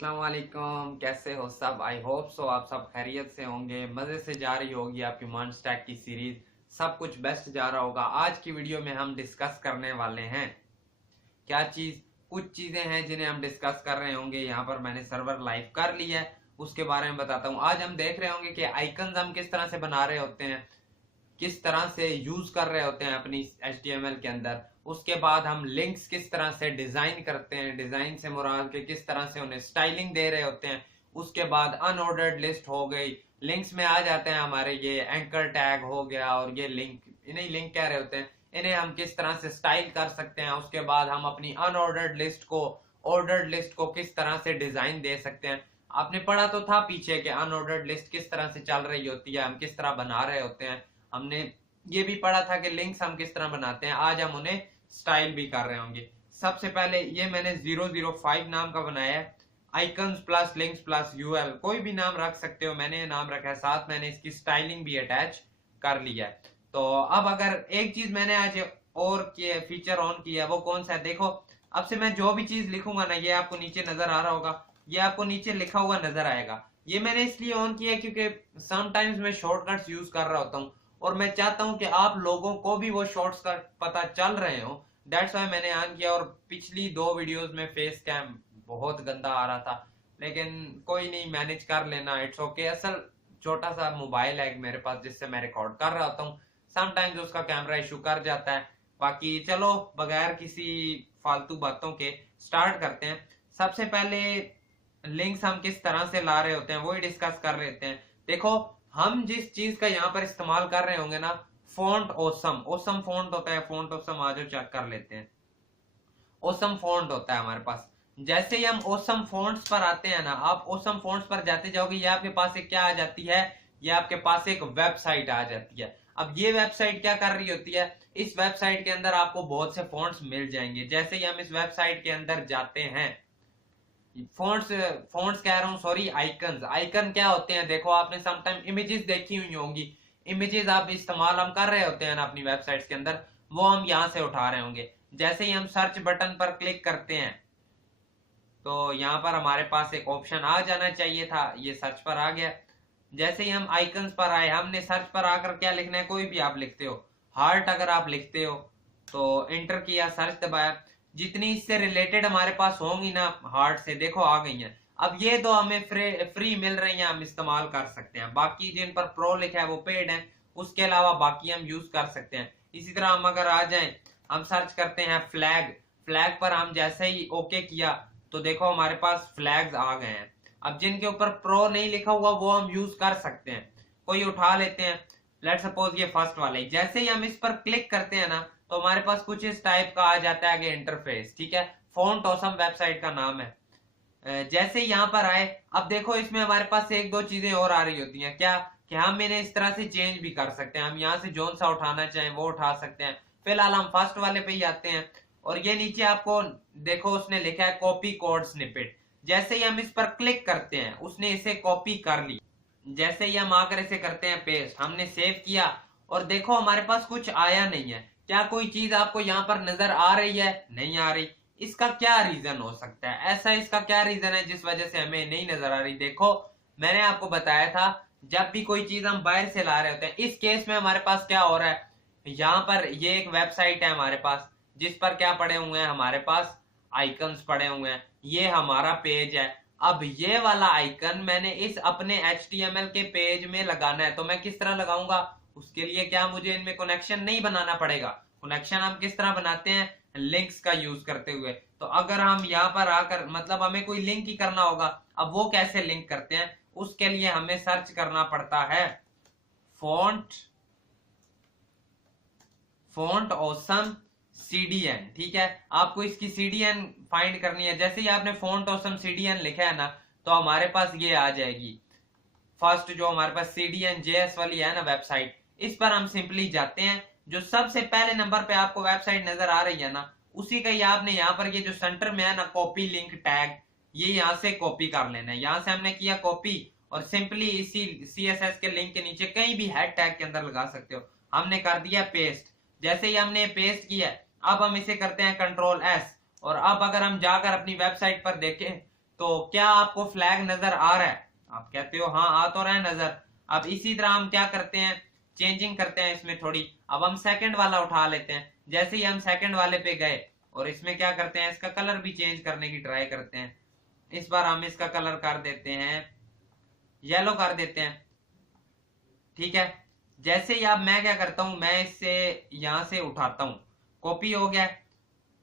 अस्सलाम वालेकुम, कैसे हो सब। आई होप सो आप सब खैरियत से होंगे। मजे से जा रही होगी आपकी मॉन स्टैक की सीरीज, सब कुछ बेस्ट जा रहा होगा। आज की वीडियो में हम डिस्कस करने वाले हैं क्या चीज, कुछ चीजें हैं जिन्हें हम डिस्कस कर रहे होंगे। यहाँ पर मैंने सर्वर लाइव कर लिया है, उसके बारे में बताता हूँ। आज हम देख रहे होंगे कि आइकन्स हम किस तरह से बना रहे होते हैं, किस तरह से यूज कर रहे होते हैं अपनी HTML के अंदर। उसके बाद हम लिंक्स किस तरह से डिजाइन करते हैं, डिजाइन से मुराद के किस तरह से उन्हें स्टाइलिंग दे रहे होते हैं। उसके बाद अनऑर्डर्ड लिस्ट हो गई, लिंक्स में आ जाते हैं हमारे ये एंकर टैग हो गया, और ये लिंक, इन्हें लिंक कह रहे होते हैं, इन्हें हम किस तरह से स्टाइल कर सकते हैं। उसके बाद हम अपनी अनऑर्डर्ड लिस्ट को, ऑर्डर्ड लिस्ट को किस तरह से डिजाइन दे सकते हैं। आपने पढ़ा तो था पीछे कि अनऑर्डर्ड लिस्ट किस तरह से चल रही होती है, हम किस तरह बना रहे होते हैं। हमने ये भी पढ़ा था कि लिंक्स हम किस तरह बनाते हैं। आज हम उन्हें स्टाइल भी कर रहे होंगे। सबसे पहले ये मैंने 005 नाम का बनाया है, icons plus links plus URL, कोई भी नाम रख सकते हो, मैंने ये नाम रखा है। साथ मैंने इसकी स्टाइलिंग भी अटैच कर लिया है। तो अब अगर एक चीज मैंने आज और फीचर ऑन किया है, वो कौन सा है देखो। अब से मैं जो भी चीज लिखूंगा ना, ये आपको नीचे नजर आ रहा होगा, ये आपको नीचे लिखा हुआ नजर आएगा। ये मैंने इसलिए ऑन किया क्योंकि समटाइम्स मैं शॉर्टकट्स यूज कर रहा होता हूँ, और मैं चाहता हूं कि आप लोगों को भी वो शॉर्ट्स का पता चल रहे हो। दैट्स वाई मैंने ऑन किया। और पिछली 2 वीडियोस में फेस कैम बहुत गंदा आ रहा था, लेकिन कोई नहीं, मैनेज कर लेना, इट्स ओके। असल छोटा सा मोबाइल है मेरे पास जिससे मैं रिकॉर्ड कर रहा होता हूँ, समटाइम्स उसका कैमरा इशू कर जाता है। बाकी चलो बगैर किसी फालतू बातों के स्टार्ट करते हैं। सबसे पहले लिंक्स हम किस तरह से ला रहे होते हैं वही डिस्कस कर लेते हैं। देखो, हम जिस चीज का यहाँ पर इस्तेमाल कर रहे होंगे ना, फॉन्ट ओसम, ओसम फॉन्ट होता है। फॉन्ट ओसम आज चेक कर लेते हैं। ओसम फॉन्ट होता है हमारे पास। जैसे ही हम ओसम फॉन्ट्स पर आते हैं ना, आप ओसम फॉन्ट्स पर जाते जाओगे, ये आपके पास एक क्या आ जाती है, ये आपके पास एक वेबसाइट आ जाती है। अब ये वेबसाइट क्या कर रही होती है, इस वेबसाइट के अंदर आपको बहुत से फॉन्ट्स मिल जाएंगे। जैसे ही हम इस वेबसाइट के अंदर जाते हैं, फोन्ट्स फोन्ट्स कह रहा हूँ, सॉरी, आइकन्स। आइकन क्या होते हैं, देखो आपने समटाइम इमेजेस देखी हुई होंगी। इमेजेस आप इस्तेमाल हम कर रहे होते हैं ना अपनी वेबसाइट्स के अंदर, वो हम यहाँ से उठा रहे होंगे। जैसे ही हम सर्च बटन पर क्लिक करते हैं, तो यहाँ पर हमारे पास एक ऑप्शन आ जाना चाहिए था, ये सर्च पर आ गया। जैसे ही हम आइकन्स पर आए, हमने सर्च पर आकर क्या लिखना है, कोई भी आप लिखते हो, हार्ट अगर आप लिखते हो तो एंटर किया, सर्च दबाया, जितनी इससे रिलेटेड हमारे पास होंगी ना हार्ट से, देखो आ गई हैं। अब ये तो हमें फ्री मिल रही हैं, हम इस्तेमाल कर सकते हैं। बाकी जिन पर प्रो लिखा है वो पेड है, उसके अलावा बाकी हम यूज कर सकते हैं। इसी तरह हम अगर आ जाएं, हम सर्च करते हैं फ्लैग, फ्लैग पर हम जैसे ही ओके किया तो देखो हमारे पास फ्लैग्स आ गए हैं। अब जिनके ऊपर प्रो नहीं लिखा हुआ वो हम यूज कर सकते हैं, कोई उठा लेते हैं। लेट सपोज ये फर्स्ट वाला ही, जैसे ही हम इस पर क्लिक करते हैं ना, तो हमारे पास कुछ इस टाइप का आ जाता है आगे इंटरफेस। ठीक है, फॉन्ट ऑसम वेबसाइट का नाम है। जैसे यहाँ पर आए, अब देखो इसमें हमारे पास एक दो चीजें और आ रही होती हैं, क्या कि हम इन्हें इस तरह से चेंज भी कर सकते हैं। हम यहाँ से जोन सा उठाना चाहें वो उठा सकते हैं। फिलहाल हम फर्स्ट वाले पे ही आते हैं, और ये नीचे आपको देखो उसने लिखा है कॉपी कोड स्निपेट। जैसे ही हम इस पर क्लिक करते हैं, उसने इसे कॉपी कर ली। जैसे ही हम आकर इसे करते हैं पेस्ट, हमने सेव किया, और देखो हमारे पास कुछ आया नहीं है। क्या कोई चीज आपको यहाँ पर नजर आ रही है? नहीं आ रही। इसका क्या रीजन हो सकता है, ऐसा इसका क्या रीजन है जिस वजह से हमें नहीं नजर आ रही? देखो, मैंने आपको बताया था, जब भी कोई चीज हम बाहर से ला रहे होते हैं, इस केस में हमारे पास क्या हो रहा है, यहाँ पर ये एक वेबसाइट है हमारे पास, जिस पर क्या पड़े हुए हैं, हमारे पास आइकन्स पड़े हुए हैं। ये हमारा पेज है। अब ये वाला आइकन मैंने इस अपने HTML के पेज में लगाना है, तो मैं किस तरह लगाऊंगा? उसके लिए क्या मुझे इनमें कनेक्शन नहीं बनाना पड़ेगा? कनेक्शन हम किस तरह बनाते हैं? लिंक्स का यूज करते हुए। तो अगर हम यहाँ पर आकर, मतलब हमें कोई लिंक ही करना होगा। अब वो कैसे लिंक करते हैं, उसके लिए हमें सर्च करना पड़ता है फॉन्ट, फॉन्ट ऑसम CDN। ठीक है, आपको इसकी CDN फाइंड करनी है। जैसे ही आपने फॉन्ट ऑसम CDN लिखा है ना, तो हमारे पास ये आ जाएगी फर्स्ट, जो हमारे पास CDN JS वाली है ना वेबसाइट, इस पर हम सिंपली जाते हैं। जो सबसे पहले नंबर पे आपको वेबसाइट नजर आ रही है ना, उसी का ही आपने यहाँ पर ये जो सेंटर में है ना कॉपी लिंक टैग, ये यहाँ से कॉपी कर लेना है। यहाँ से हमने किया कॉपी, और सिंपली इसी CSS के लिंक के नीचे कहीं भी हेड टैग के अंदर लगा सकते हो। हमने कर दिया पेस्ट। जैसे ही हमने पेस्ट किया, अब हम इसे करते हैं Ctrl+S, और अब अगर हम जाकर अपनी वेबसाइट पर देखें तो क्या आपको फ्लैग नजर आ रहा है? आप कहते हो हाँ आ तो रहा है नजर। अब इसी तरह हम क्या करते हैं, चेंजिंग करते हैं इसमें थोड़ी। अब हम सेकंड वाला उठा लेते हैं। जैसे ही हम सेकंड वाले पे गए और इसमें क्या करते हैं, इसका कलर भी चेंज करने की ट्राई करते हैं। इस बार हम इसका कलर कर देते हैं येलो कर देते हैं। ठीक है, जैसे ही अब मैं क्या करता हूं, मैं इससे यहां से उठाता हूं, कॉपी हो गया।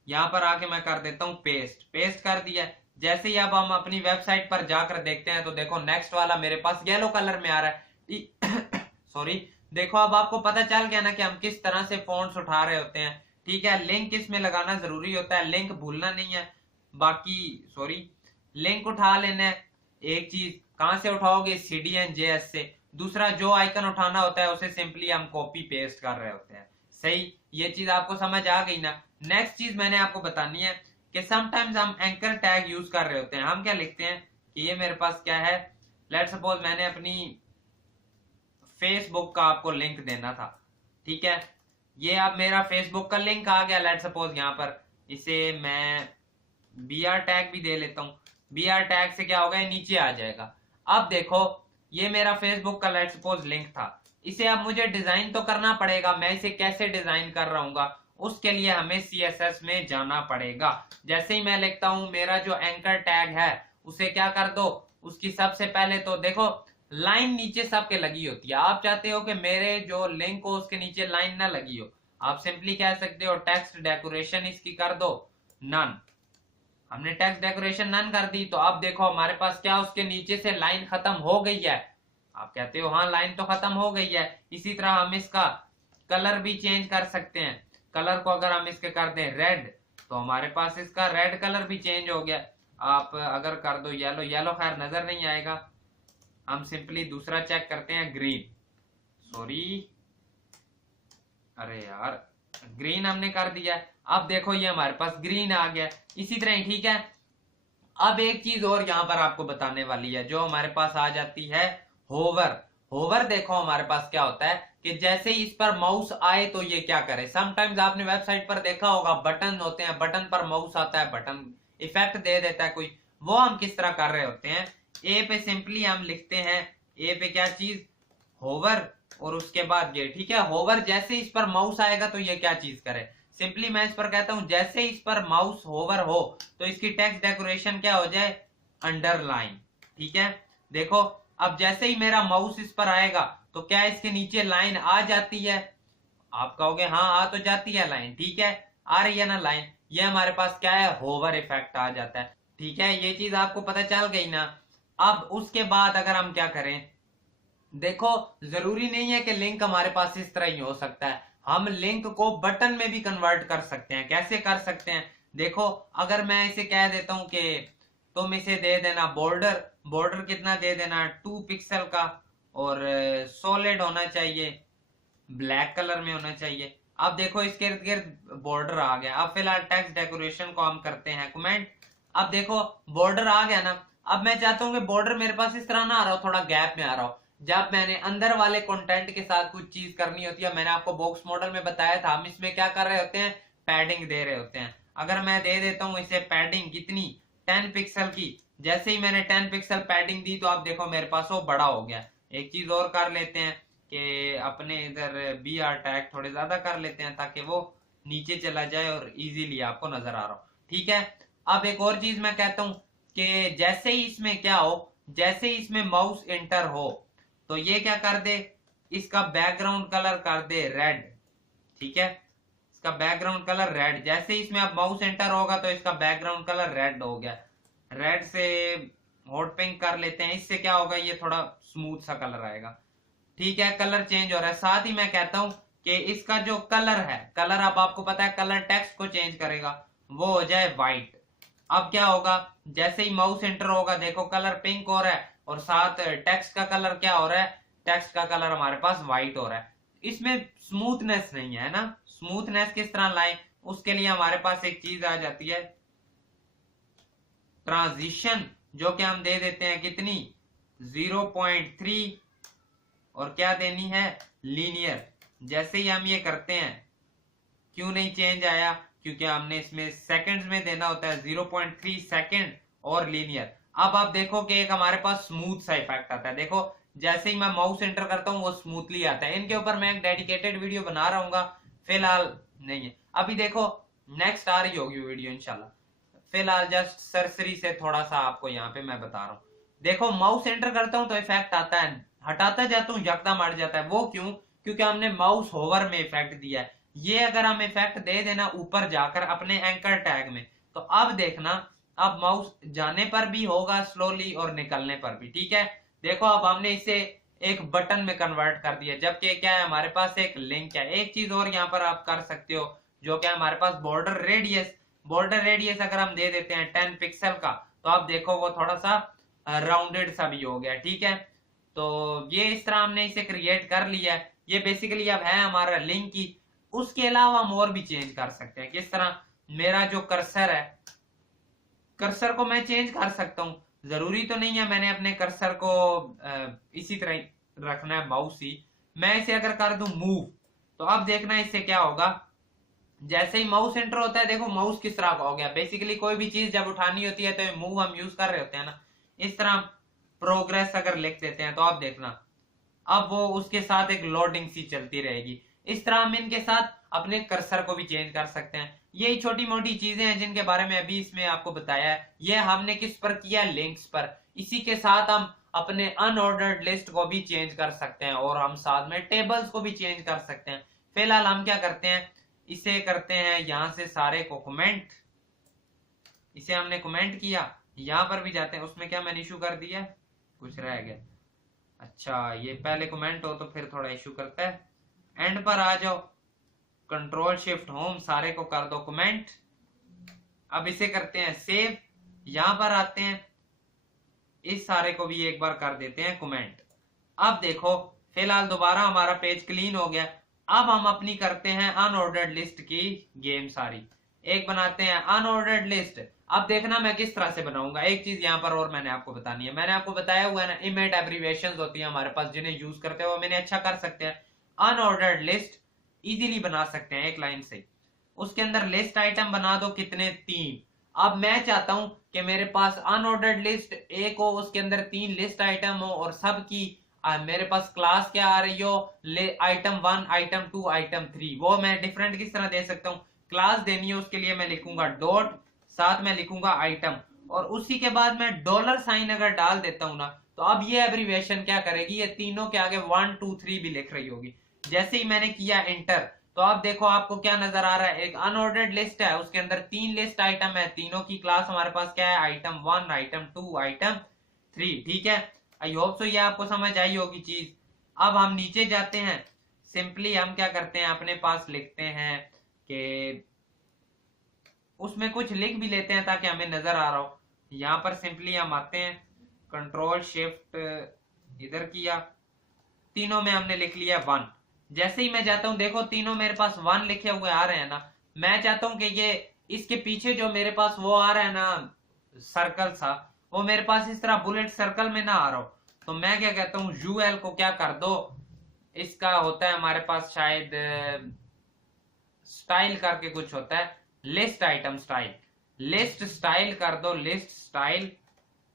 यहां पर आके मैं कर देता हूं पेस्ट, पेस्ट कर दिया। जैसे ही अब हम अपनी वेबसाइट पर जाकर देखते हैं तो देखो नेक्स्ट वाला मेरे पास येलो कलर में आ रहा है। सॉरी, देखो अब आपको पता चल गया ना कि हम किस तरह से फॉन्ट्स उठा रहे होते हैं। ठीक है, लिंक इसमें लगाना जरूरी होता है, लिंक भूलना नहीं है। बाकी सॉरी, लिंक उठा लेना है। एक चीज कहां से उठाओगे, CDN/JS से। दूसरा जो आइकन उठाना होता है उसे सिंपली हम कॉपी पेस्ट कर रहे होते हैं। सही, ये चीज आपको समझ आ गई ना। नेक्स्ट चीज मैंने आपको बतानी है कि समटाइम्स हम एंकर टैग यूज कर रहे होते हैं। हम क्या लिखते हैं कि ये मेरे पास क्या है, लेट्स सपोज मैंने अपनी फेसबुक का आपको लिंक देना था। ठीक है, ये अब मेरा फेसबुक का लिंक आ गया। लेट्स सपोज यहाँ पर इसे मैं BR टैग भी दे लेता हूँ। BR टैग से क्या होगा, नीचे आ जाएगा। अब देखो ये मेरा फेसबुक का लेट्स सपोज लिंक था। इसे अब मुझे डिजाइन तो करना पड़ेगा। मैं इसे कैसे डिजाइन कर रहा हूँ, उसके लिए हमें CSS में जाना पड़ेगा। जैसे ही मैं लिखता हूं मेरा जो एंकर टैग है उसे क्या कर दो, उसकी सबसे पहले तो देखो लाइन नीचे सबके लगी होती है। आप चाहते हो कि मेरे जो लिंक हो उसके नीचे लाइन ना लगी हो, आप सिंपली कह सकते हो टेक्स्ट डेकोरेशन इसकी कर दो नन। हमने टेक्स्ट डेकोरेशन नन कर दी तो अब देखो हमारे पास क्या, उसके नीचे से लाइन खत्म हो गई है। आप कहते हो हाँ लाइन तो खत्म हो गई है। इसी तरह हम इसका कलर भी चेंज कर सकते हैं। कलर को अगर हम इसके कर दें रेड तो हमारे पास इसका रेड कलर भी चेंज हो गया। आप अगर कर दो येलो, येलो खैर नजर नहीं आएगा। हम सिंपली दूसरा चेक करते हैं ग्रीन, सॉरी अरे यार ग्रीन हमने कर दिया। अब देखो ये हमारे पास ग्रीन आ गया। इसी तरह ठीक है। अब एक चीज और यहां पर आपको बताने वाली है जो हमारे पास आ जाती है होवर। होवर देखो हमारे पास क्या होता है कि जैसे ही इस पर माउस आए तो ये क्या करे। समटाइम्स आपने वेबसाइट पर देखा होगा बटन होते हैं, बटन पर माउस आता है, बटन इफेक्ट दे देता है कोई। वो हम किस तरह कर रहे होते हैं, ए पे सिंपली हम लिखते हैं, ए पे क्या चीज, होवर, और उसके बाद ये। ठीक है, होवर जैसे इस पर माउस आएगा तो ये क्या चीज करे, सिंपली मैं इस पर कहता हूं जैसे इस पर माउस होवर हो तो इसकी टेक्स्ट डेकोरेशन क्या हो जाए, अंडरलाइन। ठीक है, देखो अब जैसे ही मेरा माउस इस पर आएगा तो क्या इसके नीचे लाइन आ जाती है। आप कहोगे हाँ आ तो जाती है लाइन। ठीक है, आ रही है ना लाइन। ये हमारे पास क्या है, होवर इफेक्ट आ जाता है। ठीक है, ये चीज आपको पता चल गई ना। अब उसके बाद अगर हम क्या करें, देखो जरूरी नहीं है कि लिंक हमारे पास इस तरह ही हो सकता है। हम लिंक को बटन में भी कन्वर्ट कर सकते हैं। कैसे कर सकते हैं, देखो अगर मैं इसे कह देता हूं कि तुम इसे दे देना बॉर्डर, बॉर्डर कितना दे देना 2 पिक्सल का, और सॉलिड होना चाहिए, ब्लैक कलर में होना चाहिए। अब देखो इसके इर्द गिर्द बॉर्डर आ गया। अब फिलहाल टेक्स्ट डेकोरेशन को हम करते हैं कमेंट। अब देखो बॉर्डर आ गया ना। अब मैं चाहता हूं कि बॉर्डर मेरे पास इस तरह ना आ रहा हो, थोड़ा गैप में आ रहा हो। जब मैंने अंदर वाले कंटेंट के साथ कुछ चीज करनी होती है, मैंने आपको बॉक्स मॉडल में बताया था, हम इसमें क्या कर रहे होते हैं, पैडिंग दे रहे होते हैं। अगर मैं दे देता हूं इसे पैडिंग कितनी, 10 पिक्सल की। जैसे ही मैंने 10 पिक्सल पैडिंग दी तो आप देखो मेरे पास वो बड़ा हो गया। एक चीज और कर लेते हैं कि अपने इधर BR टैग थोड़े ज्यादा कर लेते हैं ताकि वो नीचे चला जाए और इजीली आपको नजर आ रहा हो। ठीक है, अब एक और चीज मैं कहता हूं कि जैसे ही इसमें क्या हो, जैसे ही इसमें माउस एंटर हो तो ये क्या कर दे, इसका बैकग्राउंड कलर कर दे रेड। ठीक है, इसका बैकग्राउंड कलर रेड। जैसे ही इसमें अब माउस एंटर होगा तो इसका बैकग्राउंड कलर रेड हो गया। रेड से हॉट पिंक कर लेते हैं, इससे क्या होगा, ये थोड़ा स्मूथ सा कलर आएगा। ठीक है, कलर चेंज हो रहा है। साथ ही मैं कहता हूं कि इसका जो कलर है, कलर अब आपको पता है कलर टेक्स्ट को चेंज करेगा, वो हो जाए व्हाइट। अब क्या होगा, जैसे ही माउस एंटर होगा देखो कलर पिंक हो रहा है, और साथ टेक्स्ट का कलर क्या हो रहा है, टेक्स्ट का कलर हमारे पास व्हाइट हो रहा है। इसमें स्मूथनेस नहीं है ना। स्मूथनेस किस तरह लाए, उसके लिए हमारे पास एक चीज आ जाती है ट्रांजिशन, जो कि हम दे देते हैं कितनी, 0.3, और क्या देनी है, लीनियर। जैसे ही हम ये करते हैं, क्यों नहीं चेंज आया, क्योंकि हमने इसमें सेकंड्स में देना होता है, 0.3 सेकंड और लीनियर। अब आप देखो कि एक हमारे पास स्मूथ सा इफेक्ट आता है। देखो जैसे ही मैं माउस एंटर करता हूँ वो स्मूथली आता है। इनके ऊपर मैं एक डेडिकेटेड वीडियो बना रहा हूँ, फिलहाल नहीं है। अभी देखो नेक्स्ट आ रही होगी वीडियो इंशाल्लाह। फिलहाल जस्ट सरसरी से थोड़ा सा आपको यहाँ पे मैं बता रहा हूँ। देखो माउस एंटर करता हूँ तो इफेक्ट आता है, हटाता जाता हूँ यकदम हट जाता है। वो क्यों? क्योंकि हमने माउस होवर में इफेक्ट दिया है। ये अगर हम इफेक्ट दे देना ऊपर जाकर अपने एंकर टैग में, तो अब देखना अब माउस जाने पर भी होगा स्लोली और निकलने पर भी। ठीक है, देखो अब हमने इसे एक बटन में कन्वर्ट कर दिया, जबकि क्या है हमारे पास एक लिंक है। एक चीज और यहाँ पर आप कर सकते हो, जो क्या हमारे पास बॉर्डर रेडियस, बॉर्डर रेडियस अगर हम दे देते हैं 10 पिक्सल का, तो आप देखो वो थोड़ा सा राउंडेड सा भी हो गया। ठीक है, तो ये इस तरह हमने इसे क्रिएट कर लिया है। ये बेसिकली अब है हमारा लिंक की। उसके अलावा हम और भी चेंज कर सकते हैं। किस तरह? मेरा जो कर्सर है, कर्सर को मैं चेंज कर सकता हूं। जरूरी तो नहीं है मैंने अपने कर्सर को इसी तरह रखना है माउस ही। मैं इसे अगर कर दूं मूव, तो अब देखना इससे क्या होगा। जैसे ही माउस एंटर होता है, देखो माउस किस तरह का हो गया। बेसिकली कोई भी चीज जब उठानी होती है तो मूव हम यूज कर रहे होते हैं ना, इस तरह प्रोग्रेस अगर लिख देते हैं तो आप देखना अब वो उसके साथ एक लोडिंग सी चलती रहेगी। इस तरह हम इनके साथ अपने कर्सर को भी चेंज कर सकते हैं। यही छोटी मोटी चीजें हैं जिनके बारे में अभी इसमें आपको बताया है। ये हमने किस पर किया? लिंक्स पर। इसी के साथ हम अपने अनऑर्डर्ड लिस्ट को भी चेंज कर सकते हैं और हम साथ में टेबल्स को भी चेंज कर सकते हैं। फिलहाल हम क्या करते हैं, इसे करते हैं यहां से सारे को कमेंट। इसे हमने कमेंट किया, यहां पर भी जाते हैं। उसमें क्या मैंने इशू कर दिया? कुछ रह गया? अच्छा, ये पहले कमेंट हो तो फिर थोड़ा इशू करता है। एंड पर आ जाओ, कंट्रोल शिफ्ट होम, सारे को कर दो कमेंट। अब इसे करते हैं सेव, यहां पर आते हैं, इस सारे को भी एक बार कर देते हैं कमेंट। अब देखो फिलहाल दोबारा हमारा पेज क्लीन हो गया। अब हम अपनी करते हैं अनऑर्डर्ड लिस्ट की गेम सारी। एक बनाते हैं अनऑर्डर्ड लिस्ट। अब देखना मैं किस तरह से बनाऊंगा। एक चीज यहाँ पर और मैंने आपको बतानी है। मैंने आपको बताया हुआ है ना, इमेट एब्रीविएशंस होती है हमारे पास जिन्हें यूज करते हुए मैंने अच्छा कर सकते हैं। अनऑर्डर्ड लिस्ट इजीली बना सकते हैं एक लाइन से। उसके अंदर लिस्ट आइटम बना दो, कितने? 3। अब मैं चाहता हूं कि मेरे पास अनऑर्डर्ड लिस्ट एक हो, उसके अंदर 3 लिस्ट आइटम हो और सबकी मेरे पास क्लास क्या आ रही हो, आइटम 1, आइटम 2, आइटम 3। वो मैं डिफरेंट किस तरह दे सकता हूँ? क्लास देनी है, उसके लिए मैं लिखूंगा डॉट, साथ में लिखूंगा आइटम, और उसी के बाद मैं डॉलर साइन अगर डाल देता हूं ना, तो अब ये एब्रीविएशन क्या करेगी, ये तीनों के आगे 1 2 3 भी लिख रही होगी। जैसे ही मैंने किया एंटर, तो अब देखो आपको क्या नजर आ रहा है, एक अनऑर्डर्ड लिस्ट है, उसके अंदर 3 लिस्ट आइटम है, तीनों की क्लास हमारे पास क्या है? Item 1, item 2, item 3। ठीक है, आई होप सो ये आपको समझ आई होगी चीज। अब हम नीचे जाते हैं, सिंपली हम क्या करते हैं, अपने पास लिखते हैं कि उसमें कुछ लिख भी लेते हैं ताकि हमें नजर आ रहा हो। यहां पर सिंपली हम आते हैं, कंट्रोल शिफ्ट इधर किया, तीनों में हमने लिख लिया 1। जैसे ही मैं जाता हूं, देखो तीनों मेरे पास 1 लिखे हुए आ रहे हैं ना। मैं चाहता हूं कि ये इसके पीछे जो मेरे पास वो आ रहा है ना सर्कल सा, वो मेरे पास इस तरह बुलेट सर्कल में ना आ रहा हो। तो मैं क्या कहता हूं, यूएल को क्या कर दो, इसका होता है हमारे पास शायद स्टाइल करके कुछ होता है, list item style, list style कर दो, list style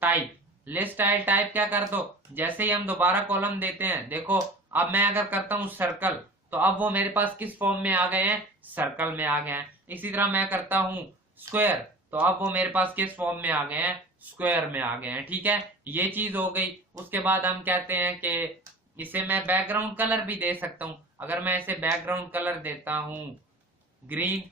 type, list style type क्या कर दो। जैसे ही हम दोबारा कॉलम देते हैं, देखो अब मैं अगर करता हूं सर्कल, तो अब वो मेरे पास किस फॉर्म में आ गए हैं? सर्कल में आ गए हैं। इसी तरह मैं करता हूं स्क्वायर, तो अब वो मेरे पास किस फॉर्म में आ गए हैं? स्क्वायर में आ गए हैं। ठीक है, ये चीज हो गई। उसके बाद हम कहते हैं कि इसे मैं बैकग्राउंड कलर भी दे सकता हूं। अगर मैं इसे बैकग्राउंड कलर देता हूं ग्रीन,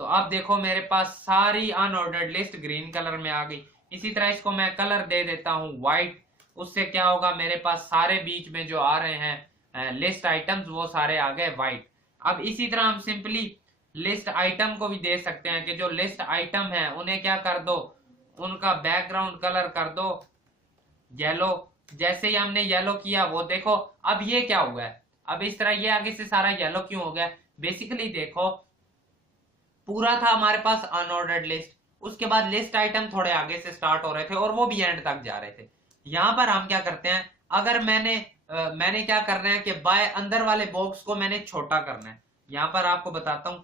तो अब देखो मेरे पास सारी अनऑर्डर्ड लिस्ट ग्रीन कलर में आ गई। इसी तरह इसको मैं कलर दे देता हूं व्हाइट, उससे क्या होगा, मेरे पास सारे बीच में जो आ रहे हैं लिस्ट आइटम्स वो सारे आ गए व्हाइट। अब इसी तरह हम सिंपली लिस्ट आइटम को भी दे सकते हैं कि जो लिस्ट आइटम है उन्हें क्या कर दो, उनका बैकग्राउंड कलर कर दो येलो। जैसे ही हमने येलो किया, वो देखो अब ये क्या हुआ है, अब इस तरह ये आगे से सारा येलो क्यों हो गया? बेसिकली देखो पूरा था हमारे पास अनऑर्डर्ड लिस्ट, उसके बाद लिस्ट आइटम थोड़े आगे से स्टार्ट हो रहे थे और वो भी एंड तक जा रहे थे। यहां पर हम क्या करते हैं, अगर मैंने क्या करना है कि बाय अंदर वाले बॉक्स को मैंने छोटा करना है। यहां पर आपको बताता हूं,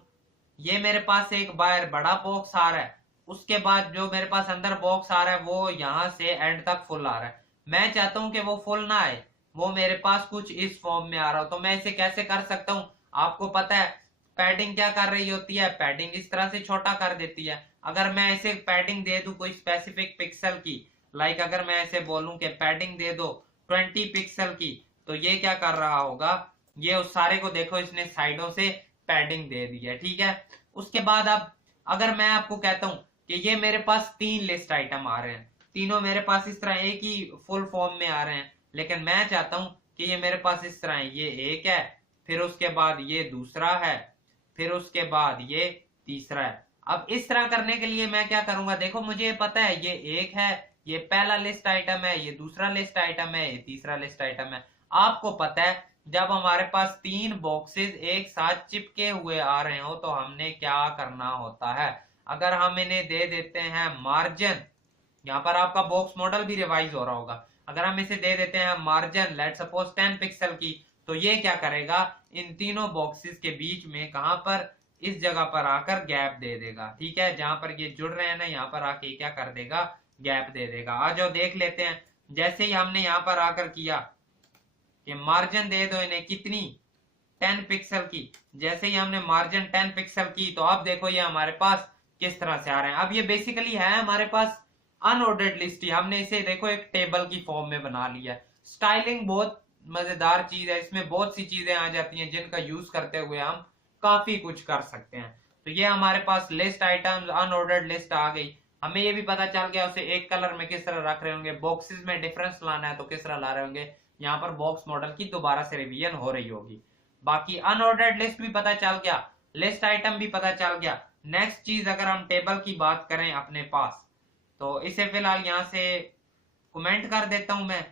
ये मेरे पास एक बाय बड़ा बॉक्स आ रहा है, उसके बाद जो मेरे पास अंदर बॉक्स आ रहा है वो यहाँ से एंड तक फुल आ रहा है। मैं चाहता हूं कि वो फुल ना आए, वो मेरे पास कुछ इस फॉर्म में आ रहा हो, तो मैं इसे कैसे कर सकता हूँ? आपको पता है पैडिंग क्या कर रही होती है, पैडिंग इस तरह से छोटा कर देती है। अगर मैं ऐसे पैडिंग दे दूं कोई स्पेसिफिक पिक्सल की, लाइक अगर मैं ऐसे बोलूं कि पैडिंग दे दो 20 पिक्सल की, तो ये क्या कर रहा होगा, ये उस सारे को देखो इसने साइडों से पैडिंग दे दी है, ठीक है। उसके बाद अब अगर मैं आपको कहता हूं कि ये मेरे पास 3 लिस्ट आइटम आ रहे हैं, तीनों मेरे पास इस तरह एक ही फुल फॉर्म में आ रहे हैं, लेकिन मैं चाहता हूं कि ये मेरे पास इस तरह है, ये एक है, फिर उसके बाद ये दूसरा है, फिर उसके बाद ये तीसरा है। अब इस तरह करने के लिए मैं क्या करूंगा, देखो मुझे पता है ये एक है, ये पहला लिस्ट आइटम है, ये दूसरा लिस्ट आइटम है, ये तीसरा लिस्ट आइटम है। आपको पता है जब हमारे पास 3 बॉक्सेस एक साथ चिपके हुए आ रहे हो तो हमने क्या करना होता है, अगर हम इन्हें दे देते हैं मार्जिन, यहाँ पर आपका बॉक्स मॉडल भी रिवाइज हो रहा होगा, अगर हम इसे दे देते हैं मार्जिन लेट सपोज 10 पिक्सल की, तो ये क्या करेगा, इन तीनों बॉक्सेस के बीच में कहां पर, इस जगह पर आकर गैप दे देगा, ठीक है। जहां पर ये जुड़ रहे हैं ना, यहाँ पर आके क्या कर देगा, गैप दे देगा। आ जाओ देख लेते हैं। जैसे ही हमने यहाँ पर आकर किया कि मार्जिन दे दो इन्हें कितनी, 10 पिक्सल की, जैसे ही हमने मार्जिन 10 पिक्सल की, तो अब देखो ये हमारे पास किस तरह से आ रहे हैं। अब ये बेसिकली है हमारे पास अनऑर्डर्ड लिस्ट ही, हमने इसे देखो एक टेबल की फॉर्म में बना लिया। स्टाइलिंग बहुत मजेदार चीज है, इसमें बहुत सी चीजें आ जाती हैं जिनका यूज करते हुए हम काफी कुछ कर सकते हैं। तो ये हमारे पास लिस्ट आइटम्स अनऑर्डर्ड लिस्ट आ गई। हमें ये भी पता चल गया उसे एक कलर में किस तरह रख रहे होंगे, बॉक्सेस में डिफरेंस लाना है तो किस तरह ला रहे होंगे, यहाँ पर बॉक्स मॉडल की दोबारा से रिवीजन हो रही होगी। बाकी अनऑर्डर्ड लिस्ट भी पता चल गया, लिस्ट आइटम भी पता चल गया। नेक्स्ट चीज अगर हम टेबल की बात करें अपने पास, तो इसे फिलहाल यहां से कमेंट कर देता हूं मैं।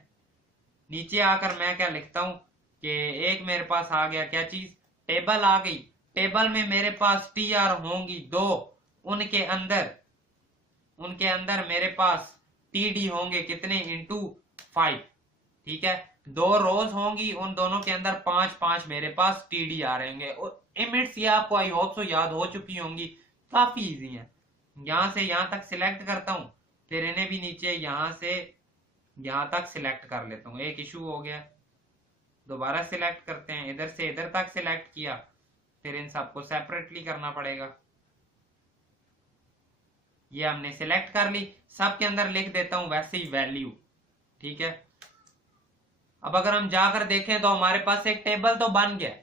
नीचे आकर मैं क्या लिखता हूं कि एक मेरे पास आ गया क्या चीज, टेबल आ गई। टेबल में मेरे पास टीआर होंगी 2, उनके अंदर मेरे पास टीडी होंगे कितने, इंटू 5, ठीक है। 2 रोज होंगी, उन दोनों के अंदर 5 मेरे पास टीडी आ रहे होंगे। इमेट्स ये आपको आई होप सो याद हो चुकी होंगी, काफी इजी है। यहां से यहां तक सिलेक्ट करता हूं, फिर इन्हें भी नीचे यहां से यहां तक सिलेक्ट कर लेता हूं, एक इशू हो गया, दोबारा सिलेक्ट करते हैं, इधर से इधर तक सिलेक्ट किया, फिर इन सबको सेपरेटली करना पड़ेगा। ये हमने सिलेक्ट कर ली, सबके अंदर लिख देता हूं वैसे ही वैल्यू, ठीक है। अब अगर हम जाकर देखें तो हमारे पास एक टेबल तो बन गया,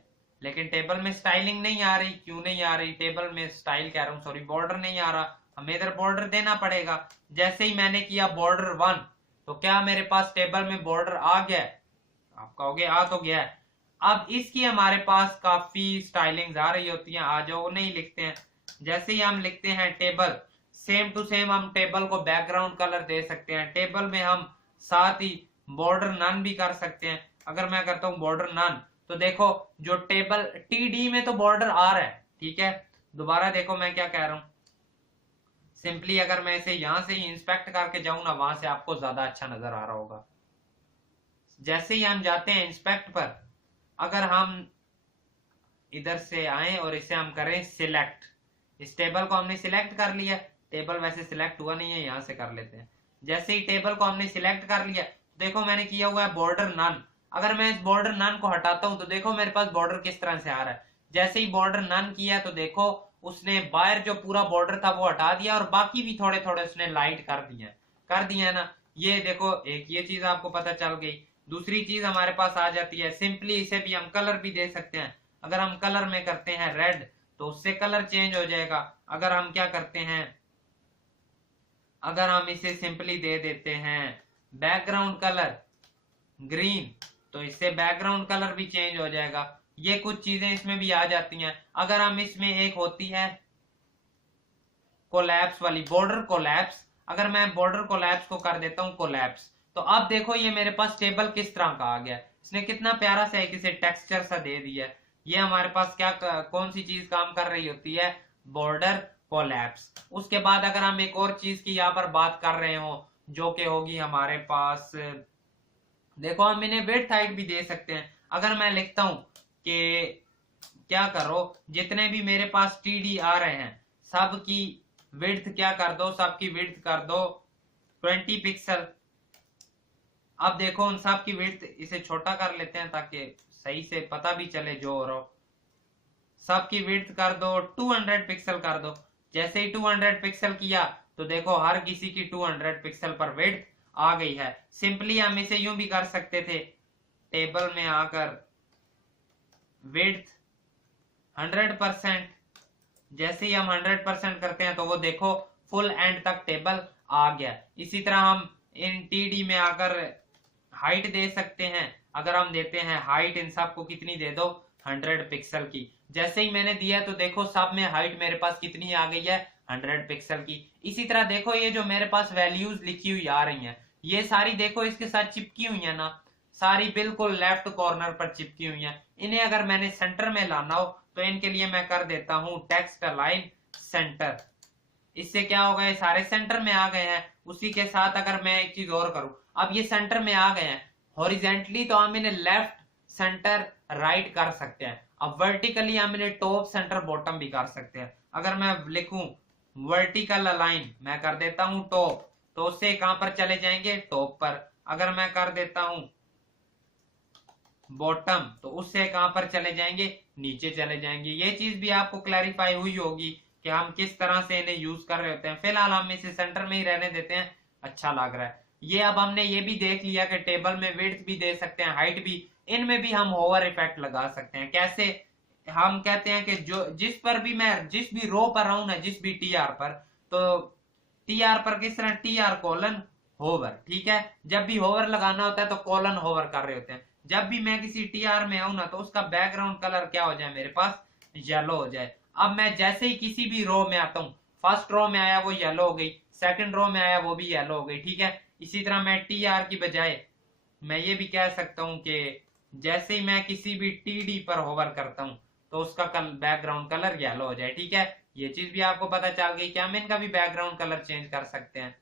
लेकिन टेबल में स्टाइलिंग नहीं आ रही। क्यों नहीं आ रही, टेबल में स्टाइल कह रहा हूं, सॉरी बॉर्डर नहीं आ रहा, हमें इधर बॉर्डर देना पड़ेगा। जैसे ही मैंने किया बॉर्डर 1, तो क्या मेरे पास टेबल में बॉर्डर आ गया, आप कहोगे आ तो गया है। अब इसकी हमारे पास काफी स्टाइलिंग्स आ रही होती हैं, आ जाओ नहीं लिखते हैं। जैसे ही हम लिखते हैं टेबल, सेम टू सेम हम टेबल को बैकग्राउंड कलर दे सकते हैं। टेबल में हम साथ ही बॉर्डर नन भी कर सकते हैं। अगर मैं करता हूं बॉर्डर नन, तो देखो जो टेबल टीडी में तो बॉर्डर आ रहा है, ठीक है। दोबारा देखो मैं क्या कह रहा हूं, सिंपली अगर मैं इसे यहां से ही इंस्पेक्ट करके जाऊं ना, वहां से आपको ज्यादा अच्छा नजर आ रहा होगा। जैसे ही हम जाते हैं इंस्पेक्ट पर, अगर हम इधर से आए और इसे हम करें सिलेक्ट, इस टेबल को हमने सिलेक्ट कर लिया, टेबल वैसे सिलेक्ट हुआ नहीं है, यहां से कर लेते हैं। जैसे ही टेबल को हमने सिलेक्ट कर लिया, देखो मैंने किया हुआ है बॉर्डर नन। अगर मैं इस बॉर्डर नन को हटाता हूं तो देखो मेरे पास बॉर्डर किस तरह से आ रहा है। जैसे ही बॉर्डर नन किया तो देखो उसने बाहर जो पूरा बॉर्डर था वो हटा दिया, और बाकी भी थोड़े थोड़े उसने लाइट कर दिया ना। ये देखो एक ये चीज आपको पता चल गई। दूसरी चीज हमारे पास आ जाती है, सिंपली इसे भी हम कलर भी दे सकते हैं। अगर हम कलर में करते हैं रेड, तो उससे कलर चेंज हो जाएगा। अगर हम क्या करते हैं, अगर हम इसे सिंपली दे देते हैं बैकग्राउंड कलर ग्रीन, तो इससे बैकग्राउंड कलर भी चेंज हो जाएगा। ये कुछ चीजें इसमें भी आ जाती हैं। अगर हम इसमें एक होती है कोलैप्स वाली, बॉर्डर कोलैप्स, अगर मैं बॉर्डर कोलैप्स को कर देता हूं कोलैप्स, तो अब देखो ये मेरे पास टेबल किस तरह का आ गया। इसने कितना प्यारा सा एक इसे टेक्सचर सा दे दिया। ये हमारे पास क्या कौन सी चीज काम कर रही होती है, बॉर्डर कोलैप्स। उसके बाद अगर हम एक और चीज की यहाँ पर बात कर रहे हो, जो कि होगी हमारे पास, देखो हम इन्हें विड्थ हाइट भी दे सकते हैं। अगर मैं लिखता हूं कि क्या करो, जितने भी मेरे पास टीडी आ रहे हैं सब की विड्थ क्या कर दो, सबकी विड्थ कर दो 20 पिक्सल। अब देखो उन सब की विड्थ इसे छोटा कर लेते हैं ताकि सही से पता भी चले जो हो रहा हो। सबकी विड्थ कर दो 200 पिक्सल कर दो। जैसे ही 200 पिक्सल किया तो देखो हर किसी की 200 पिक्सल पर विड्थ आ गई है। सिंपली हम इसे यूं भी कर सकते थे, टेबल में आकर विड्थ 100%, जैसे ही हम 100% करते हैं तो वो देखो फुल एंड तक टेबल आ गया। इसी तरह हम इन टीडी में आकर हाइट दे सकते हैं। अगर हम देते हैं हाइट इन सब को कितनी दे दो 100 पिक्सल की। जैसे ही मैंने दिया तो देखो सब में हाइट मेरे पास कितनी आ गई है 100 पिक्सल की। इसी तरह देखो ये जो मेरे पास वैल्यूज लिखी हुई आ रही हैं ये सारी देखो इसके साथ चिपकी हुई है ना, सारी बिल्कुल लेफ्ट कॉर्नर पर चिपकी हुई है। इन्हें अगर मैंने सेंटर में लाना हो तो इनके लिए मैं कर देता हूं टेक्स्ट अलाइन सेंटर। इससे क्या होगा ये सारे सेंटर में आ गए हैं। उसी के साथ अगर मैं एक चीज और करूं, अब ये सेंटर में आ गए हैं हॉरिजेंटली तो हम इन्हें लेफ्ट सेंटर राइट कर सकते हैं। अब वर्टिकली हम इन्हें टॉप सेंटर बॉटम भी कर सकते हैं। अगर मैं लिखूं वर्टिकल अलाइन, मैं कर देता हूं टॉप, तो उससे कहां पर चले जाएंगे टॉप पर। अगर मैं कर देता हूं बॉटम तो उससे कहां पर चले जाएंगे नीचे चले जाएंगे। ये चीज भी आपको क्लैरिफाई हुई होगी कि हम किस तरह से इन्हें यूज कर रहे होते हैं। फिलहाल हम इसे सेंटर में ही रहने देते हैं, अच्छा लग रहा है ये। अब हमने ये भी देख लिया कि टेबल में विड्थ भी दे सकते हैं, हाइट भी, इनमें भी हम होवर इफेक्ट लगा सकते हैं। कैसे? हम कहते हैं कि जो जिस पर भी मैं जिस भी रो पर रहूं ना, जिस भी टीआर पर, तो टीआर पर किस तरह टीआर कोलन होवर, ठीक है। जब भी होवर लगाना होता है तो कोलन होवर कर रहे होते हैं। जब भी मैं किसी टीआर में आऊं ना तो उसका बैकग्राउंड कलर क्या हो जाए मेरे पास येलो हो जाए। अब मैं जैसे ही किसी भी रो में आता हूं, फर्स्ट रो में आया वो येलो हो गई, सेकंड रो में आया वो भी येलो हो गई, ठीक है। इसी तरह मैं टीआर की बजाय मैं ये भी कह सकता हूं कि जैसे ही मैं किसी भी टीडी पर होवर करता हूं तो उसका बैकग्राउंड कलर येलो हो जाए, ठीक है। ये चीज भी आपको पता चल गई कि हम इनका भी बैकग्राउंड कलर चेंज कर सकते हैं,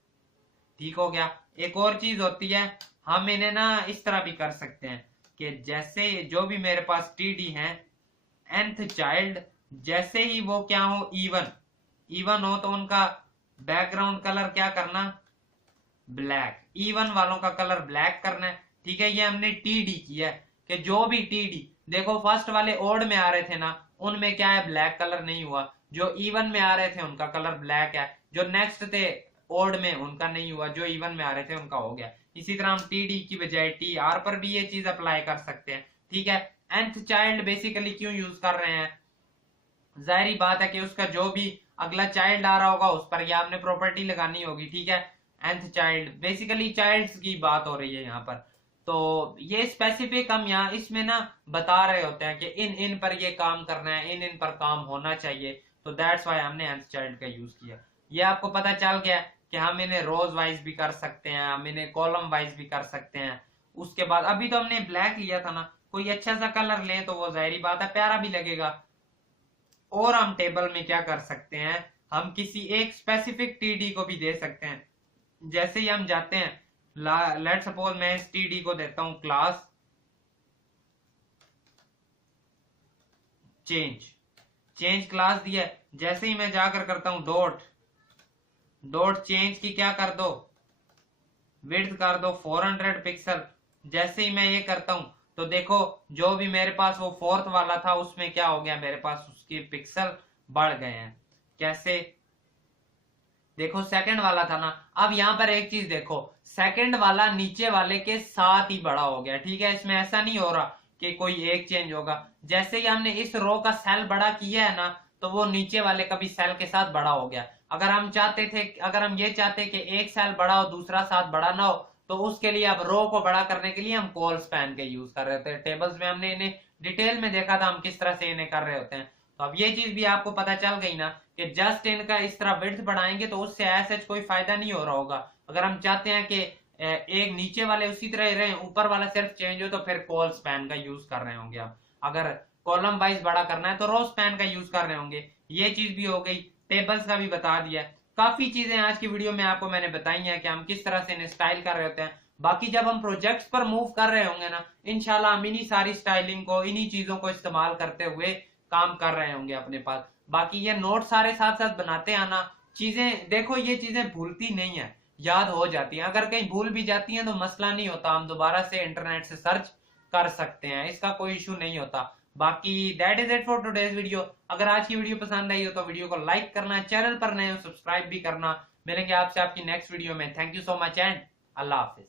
ठीक हो गया। एक और चीज होती है, हम इन्हें ना इस तरह भी कर सकते हैं कि जैसे जो भी मेरे पास टीडी है nth चाइल्ड, जैसे ही वो क्या हो इवन हो तो उनका बैकग्राउंड कलर क्या करना ब्लैक, इवन वालों का कलर ब्लैक करना है, ठीक है। ये हमने टीडी किया है कि जो भी टीडी, देखो फर्स्ट वाले ओड में आ रहे थे ना उनमें क्या है ब्लैक कलर नहीं हुआ, जो इवन में आ रहे थे उनका कलर ब्लैक है, जो नेक्स्ट थे ओड में उनका नहीं हुआ, जो इवन में आ रहे थे उनका हो गया। इसी तरह हम टीडी की बजाय टी आर पर भी ये चीज अप्लाई कर सकते हैं, ठीक है। nth चाइल्ड बेसिकली क्यों यूज कर रहे हैं, जाहिर बात है कि उसका जो भी अगला चाइल्ड आ रहा होगा उस पर यह आपने प्रॉपर्टी लगानी होगी, ठीक है। nth चाइल्ड बेसिकली चाइल्ड्स की बात हो रही है यहाँ पर, तो ये स्पेसिफिक हम यहाँ इसमें ना बता रहे होते हैं कि इन इन पर ये काम करना है, इन इन पर काम होना चाहिए, तो दैट्स वाई हमने nth चाइल्ड का यूज किया। ये आपको पता चल गया कि हम इन्हें रोज वाइज भी कर सकते हैं, हम इन्हें कॉलम वाइज भी कर सकते हैं। उसके बाद अभी तो हमने ब्लैक लिया था ना, कोई अच्छा सा कलर ले तो वो जाहिर बात है प्यारा भी लगेगा। और हम टेबल में क्या कर सकते हैं, हम किसी एक स्पेसिफिक टीडी को भी दे सकते हैं। जैसे ही हम जाते हैं, लेट सपोज मैं इस टीडी को देता हूं क्लास चेंज क्लास दिया। जैसे ही मैं जाकर करता हूं डॉट चेंज की क्या कर दो विड्थ कर दो 400 पिक्सल। जैसे ही मैं ये करता हूं तो देखो जो भी मेरे पास वो फोर्थ वाला था उसमें क्या हो गया, मेरे पास उसके पिक्सल बढ़ गए हैं। कैसे? देखो सेकंड वाला था ना, अब यहां पर एक चीज देखो, सेकंड वाला नीचे वाले के साथ ही बड़ा हो गया, ठीक है। इसमें ऐसा नहीं हो रहा कि कोई एक चेंज होगा। जैसे ही हमने इस रो का सेल बड़ा किया है ना तो वो नीचे वाले का भी सेल के साथ बड़ा हो गया। अगर हम ये चाहते कि एक सेल बड़ा हो दूसरा साथ बड़ा ना हो तो उसके लिए अब रो को बड़ा करने के लिए हम कॉल स्पैन का यूज कर रहे थे। टेबल्स में हमने इन्हें डिटेल में देखा था हम किस तरह से इन्हें कर रहे होते हैं। तो अब ये चीज भी आपको पता चल गई ना कि जस्ट इनका इस तरह विड्थ बढ़ाएंगे तो उससे ऐसा कोई फायदा नहीं हो रहा होगा। अगर हम चाहते हैं कि एक नीचे वाले उसी तरह ही रहे, ऊपर वाला सिर्फ चेंज हो, तो फिर कॉल स्पैन का यूज कर रहे होंगे। आप अगर कॉलम वाइज बड़ा करना है तो रो स्पैन का यूज कर रहे होंगे। ये चीज भी हो गई, टेबल्स का भी बता दिया। काफी चीजें आज की वीडियो में आपको मैंने बताई हैं कि हम किस तरह से इन्हें स्टाइल कर रहे होते हैं। बाकी जब हम प्रोजेक्ट्स पर मूव कर रहे होंगे ना, इंशाल्लाह हम इन्हीं सारी स्टाइलिंग को, इन्हीं चीजों को इस्तेमाल करते हुए काम कर रहे होंगे अपने पास। बाकी ये नोट सारे साथ साथ बनाते आना, चीजें देखो, ये चीजें भूलती नहीं है, याद हो जाती हैं। अगर कहीं भूल भी जाती हैं तो मसला नहीं होता, हम दोबारा से इंटरनेट से सर्च कर सकते हैं, इसका कोई इशू नहीं होता। बाकी that is it for today's video. अगर आज की वीडियो पसंद आई हो तो वीडियो को लाइक करना, चैनल पर नए हो सब्सक्राइब भी करना। मिलेंगे आपसे आपकी नेक्स्ट वीडियो में। Thank you so much and Allah Hafiz.